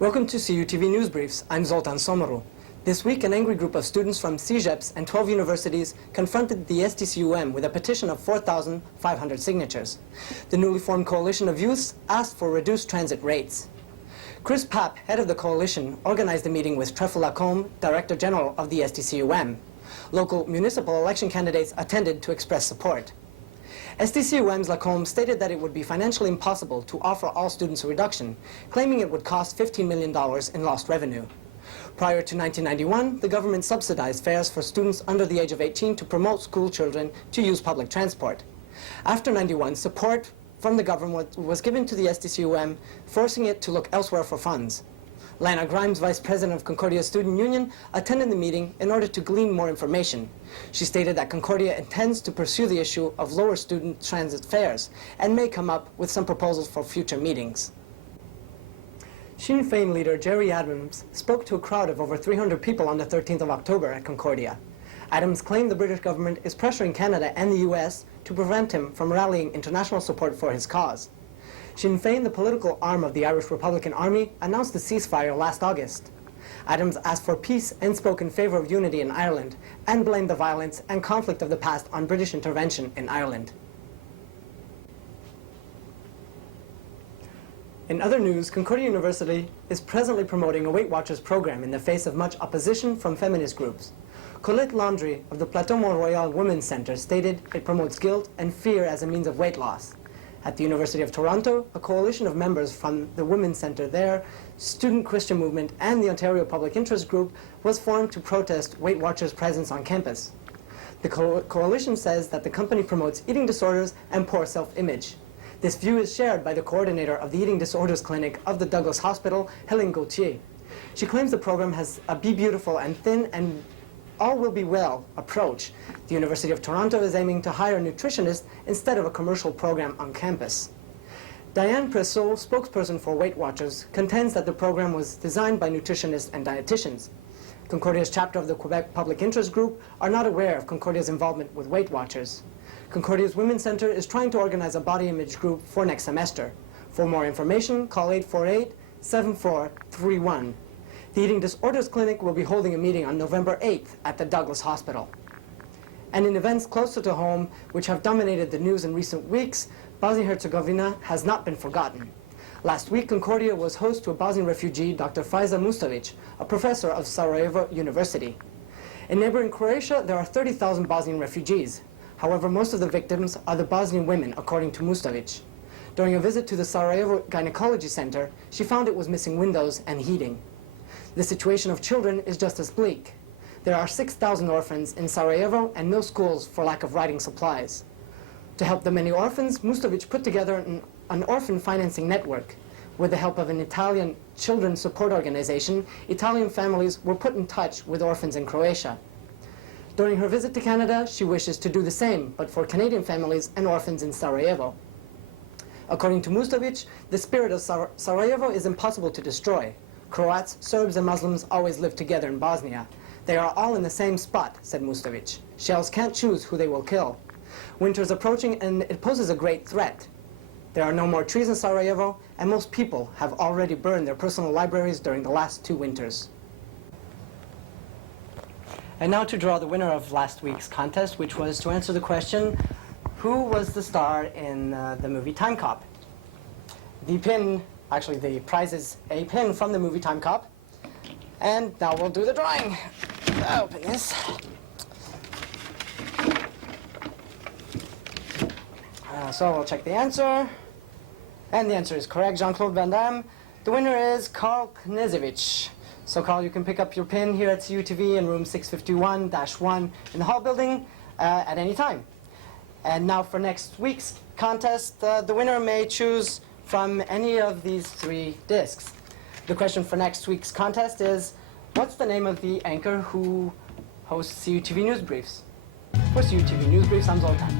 Welcome to CUTV Newsbriefs. I'm Zoltan. This week, an angry group of students from CEGEPs and 12 universities confronted the STCUM with a petition of 4,500 signatures. The newly formed coalition of youths asked for reduced transit rates. Chris Papp, head of the coalition, organized a meeting with Treffel Lacombe, Director General of the STCUM. Local municipal election candidates attended to express support. STCUM's Lacombe stated that it would be financially impossible to offer all students a reduction, claiming it would cost $15 million in lost revenue. Prior to 1991, the government subsidized fares for students under the age of 18 to promote school children to use public transport. After 91, support from the government was given to the STCUM, forcing it to look elsewhere for funds. Lana Grimes, Vice President of Concordia Student Union, attended the meeting in order to glean more information. She stated that Concordia intends to pursue the issue of lower student transit fares and may come up with some proposals for future meetings. Sinn Féin leader Gerry Adams spoke to a crowd of over 300 people on the 13th of October at Concordia. Adams claimed the British government is pressuring Canada and the US to prevent him from rallying international support for his cause. Sinn Féin, the political arm of the Irish Republican Army, announced a ceasefire last August. Adams asked for peace and spoke in favor of unity in Ireland and blamed the violence and conflict of the past on British intervention in Ireland. In other news, Concordia University is presently promoting a WeightWatchers program in the face of much opposition from feminist groups. Colette Landry of the Plateau Montreal Women's Centre stated it promotes guilt and fear as a means of weight loss. At the University of Toronto, a coalition of members from the Women's Centre there, Student Christian Movement, and the Ontario Public Interest Group was formed to protest WeightWatchers' presence on campus. The coalition says that the company promotes eating disorders and poor self-image. This view is shared by the coordinator of the Eating Disorders Clinic of the Douglas Hospital, Helen Gauthier. She claims the program has a be beautiful and thin and all will be well approach. The University of Toronto is aiming to hire nutritionists instead of a commercial program on campus. Diane Pressot, spokesperson for WeightWatchers, contends that the program was designed by nutritionists and dietitians. Concordia's chapter of the Quebec Public Interest Group are not aware of Concordia's involvement with WeightWatchers. Concordia's Women's Centre is trying to organize a body image group for next semester. For more information, call 848-7431. The Eating Disorders Clinic will be holding a meeting on November 8th at the Douglas Hospital. And in events closer to home, which have dominated the news in recent weeks, Bosnia-Herzegovina has not been forgotten. Last week, Concordia was host to a Bosnian refugee, Dr. Faiza Mustovic, a professor of Sarajevo University. In neighboring Croatia, there are 30,000 Bosnian refugees. However, most of the victims are the Bosnian women, according to Mustovic. During a visit to the Sarajevo Gynecology Center, she found it was missing windows and heating. The situation of children is just as bleak. There are 6,000 orphans in Sarajevo and no schools for lack of writing supplies. To help the many orphans, Mustovic put together an orphan financing network. With the help of an Italian children's support organization, Italian families were put in touch with orphans in Croatia. During her visit to Canada, she wishes to do the same, but for Canadian families and orphans in Sarajevo. According to Mustovic, the spirit of Sarajevo is impossible to destroy. Croats, Serbs, and Muslims always live together in Bosnia. They are all in the same spot, said Mustovic. Shells can't choose who they will kill. Winter is approaching and it poses a great threat. There are no more trees in Sarajevo, and most people have already burned their personal libraries during the last 2 winters. And now to draw the winner of last week's contest, which was to answer the question, who was the star in the movie Time Cop? The prize is a pin from the movie Time Cop. And now we'll do the drawing. Open this. So we'll check the answer. And the answer is correct, Jean-Claude Van Damme. The winner is Carl Knezevich. So Carl, you can pick up your pin here at CUTV in room 651-1 in the hall building at any time. And now for next week's contest, the winner may choose from any of these 3 discs. The question for next week's contest is, what's the name of the anchor who hosts CUTV Newsbriefs? For CUTV Newsbriefs, I'm Zoltan.